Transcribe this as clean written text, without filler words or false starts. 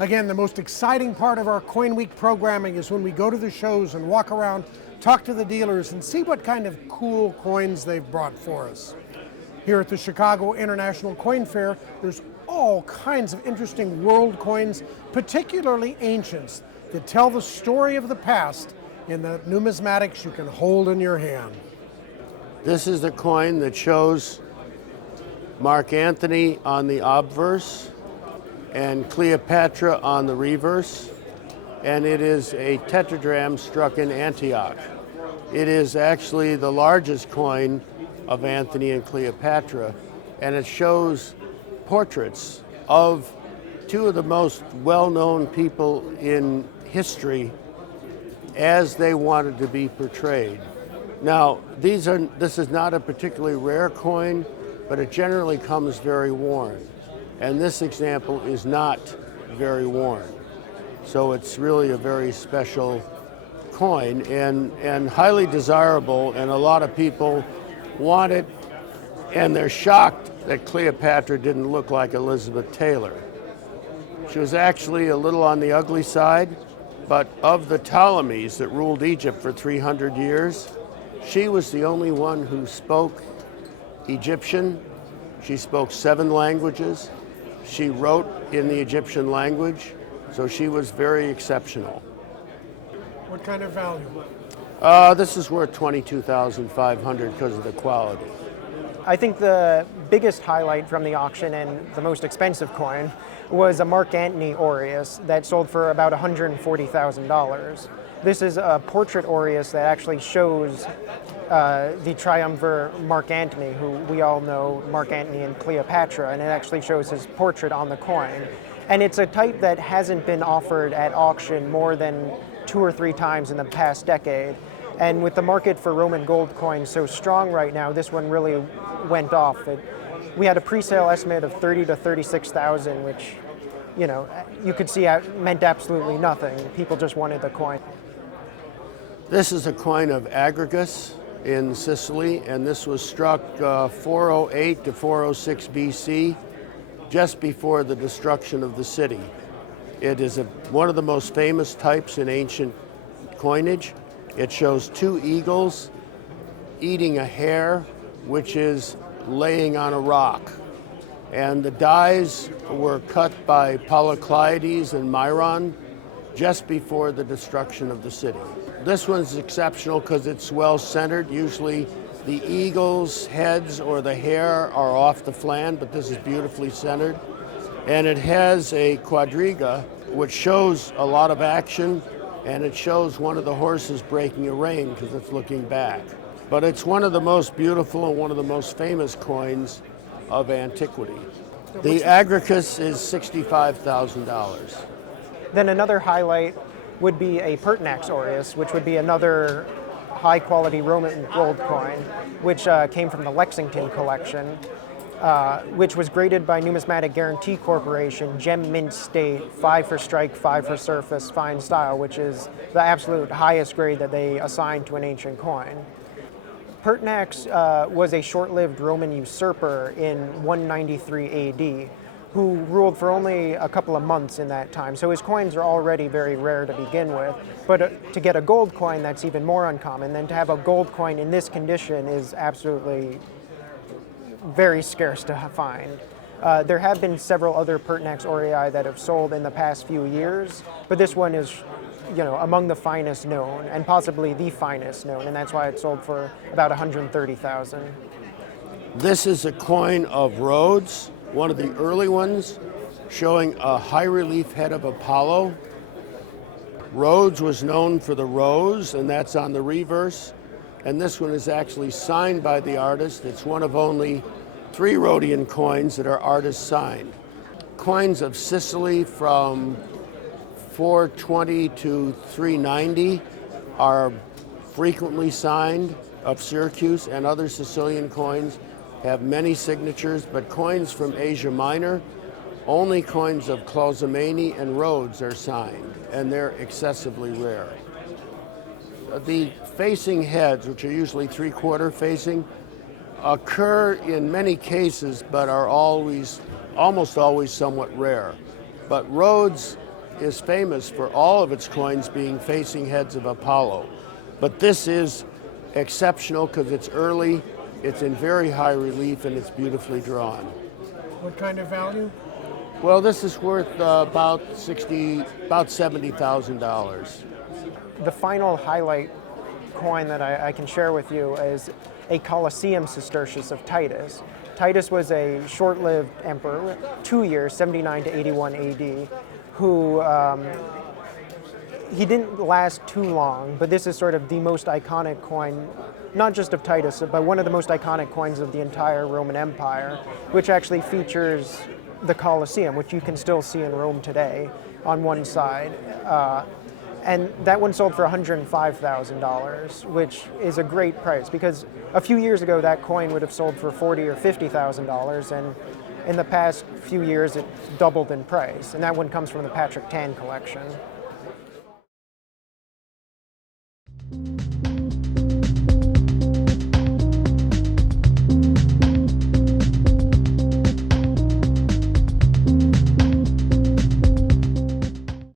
Again, the most exciting part of our Coinweek programming is when we go to the shows and walk around, talk to the dealers, and see what kind of cool coins they've brought for us. Here at the Chicago International Coin Fair, there's all kinds of interesting world coins, particularly ancients, that tell the story of the past in the numismatics you can hold in your hand. This is the coin that shows Mark Antony on the obverse and Cleopatra on the reverse, and it is a tetradrachm struck in Antioch. It is actually the largest coin of Antony and Cleopatra, and it shows portraits of two of the most well-known people in history as they wanted to be portrayed. Now, this is not a particularly rare coin, but it generally comes very worn. And this example is not very worn. So it's really a very special coin and highly desirable, and a lot of people want it, and they're shocked that Cleopatra didn't look like Elizabeth Taylor. She was actually a little on the ugly side, but of the Ptolemies that ruled Egypt for 300 years, she was the only one who spoke Egyptian. She spoke 7 languages. She wrote in the Egyptian language, so she was very exceptional. What kind of value? This is worth $22,500 because of the quality. I think the biggest highlight from the auction and the most expensive coin was a Mark Antony aureus that sold for about $140,000. This is a portrait aureus that actually shows the triumvir Mark Antony, who we all know, Mark Antony and Cleopatra, and it actually shows his portrait on the coin. And it's a type that hasn't been offered at auction more than 2 or 3 times in the past decade. And with the market for Roman gold coins so strong right now, this one really went off. We had a pre-sale estimate of $30,000 to $36,000, which, you could see meant absolutely nothing. People just wanted the coin. This is a coin of Agragas in Sicily, and this was struck 408 to 406 BC, just before the destruction of the city. It is one of the most famous types in ancient coinage. It shows 2 eagles eating a hare, which is laying on a rock. And the dies were cut by Polycleides and Myron just before the destruction of the city. This one's exceptional because it's well centered. Usually the eagle's heads or the hare are off the flan, but this is beautifully centered. And it has a quadriga, which shows a lot of action, and it shows one of the horses breaking a rein because it's looking back. But it's one of the most beautiful and one of the most famous coins of antiquity. The Agragas is $65,000. Then another highlight would be a Pertinax aureus, which would be another high-quality Roman gold coin, which came from the Lexington collection, which was graded by Numismatic Guarantee Corporation, Gem Mint State, 5 for strike, 5 for surface, fine style, which is the absolute highest grade that they assign to an ancient coin. Pertinax was a short-lived Roman usurper in 193 AD, who ruled for only a couple of months in that time. So his coins are already very rare to begin with. But to get a gold coin, that's even more uncommon. Then to have a gold coin in this condition is absolutely very scarce to find. There have been several other Pertinax aureus that have sold in the past few years, but this one is, among the finest known, and possibly the finest known, and that's why it sold for about $130,000. This is a coin of Rhodes, one of the early ones, showing a high-relief head of Apollo. Rhodes was known for the rose, and that's on the reverse. And this one is actually signed by the artist. It's one of only 3 Rhodian coins that are artist signed. Coins of Sicily from 420 to 390 are frequently signed, of Syracuse, and other Sicilian coins have many signatures, but coins from Asia Minor, only coins of Clausemane and Rhodes are signed, and they're excessively rare. The facing heads, which are usually 3/4 facing, occur in many cases, but are almost always somewhat rare. But Rhodes is famous for all of its coins being facing heads of Apollo. But this is exceptional because it's early, it's in very high relief, and it's beautifully drawn. What kind of value? Well, this is worth about $70,000. The final highlight coin that I can share with you is a Colosseum sestertius of Titus. Titus was a short-lived emperor, 2 years, 79 to 81 AD, who he didn't last too long, but this is sort of the most iconic coin, not just of Titus, but one of the most iconic coins of the entire Roman Empire, which actually features the Colosseum, which you can still see in Rome today on one side. And that one sold for $105,000, which is a great price because a few years ago that coin would have sold for $40,000 or $50,000, and in the past few years it doubled in price. And that one comes from the Patrick Tan collection.